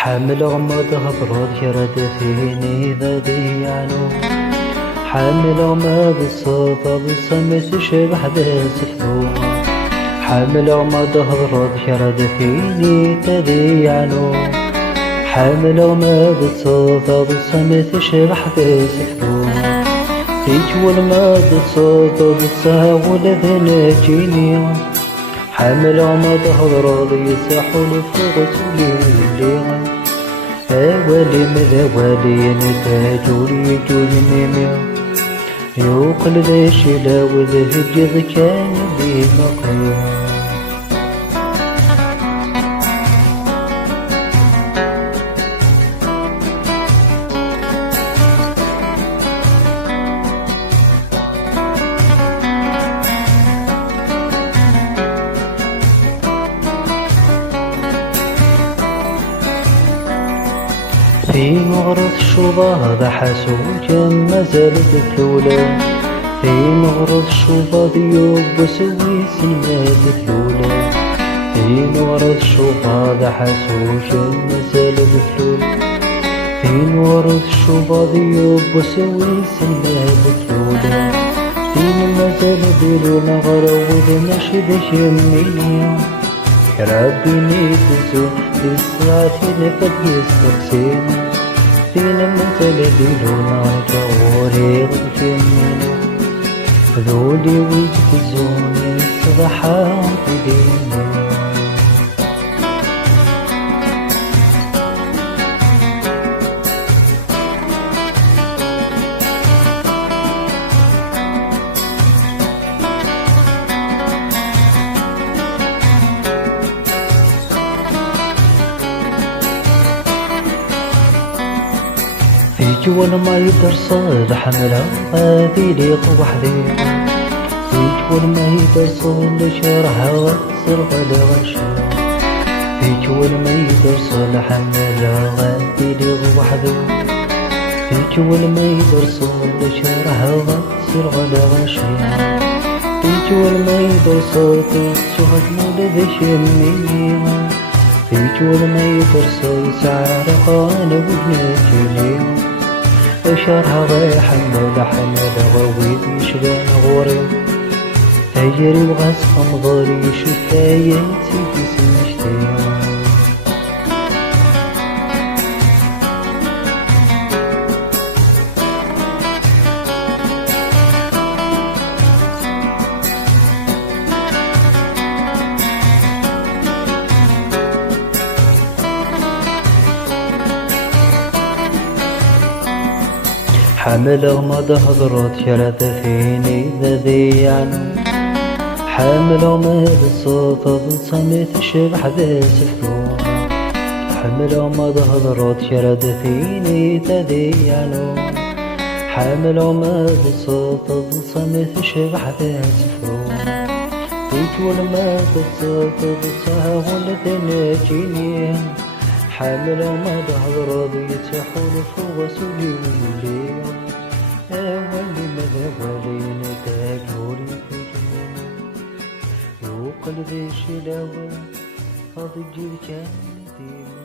حامل غمض هبرد يرد فيني ذا عنو حامل غمض الصوت بالصمت شبح بسفلو حامل غمض هبرد يرد فيني ذا عنو حامل غمض الصوت بالصمت شبح بسفلو يجول مض الصوت بالسهول ذنجيني حامل غمض هبرد يسحل فوق سولي أولي مذولي نتاجولي جولي ميمي يوقل ذا شلا وذا هجذ كان لي مقيم في مغرة الشوبة هذا حاسوج مازال ذلولة في مغرة الشوبة ضيوب وسوي سنات ذلولة في مغرة الشوبة هذا حاسوج مازال ذلولة في مغرة الشوبة ضيوب وسوي سنات ذلولة فين مازال ذلولة غروض نشد يميني ربي نيتزو بالساعة نفد يستقسم فين مثل دلونا جوري الجميل ذولي ويجتزوني صباحا تديني في جوال ما يقدر صاد حملها غادي ليق وحدي في جوال ما يقدر صاد شرحها غسر غلا غشا في جوال ما يقدر صاد حملها غادي ليق وحدي في جوال ما يقدر صاد شرحها غسر غلا غشا في جوال ما يقدر صاد شهد مولد شمي في جوال ما يقدر صاد سعر قانا وجناتي شرها غي حمل غويد يشبان غوري تجري وغاس خمضاري شفاياتي في سنشتي حامل غمض هضرت شرد فيني ذي عنو حامل غمض الصوت بصمت شبح بسفلو حامل غمض هضرت شرد فيني ذي عنو حامل غمض الصوت بصمت شبح بسفلو يجول مض الصوت بسهول ذنجيني حامل غمض هضرت يتحول فوق سولي أولي مذولي نتاجولي في جنوني يوقل ذي شلاوة أضجي كان ديما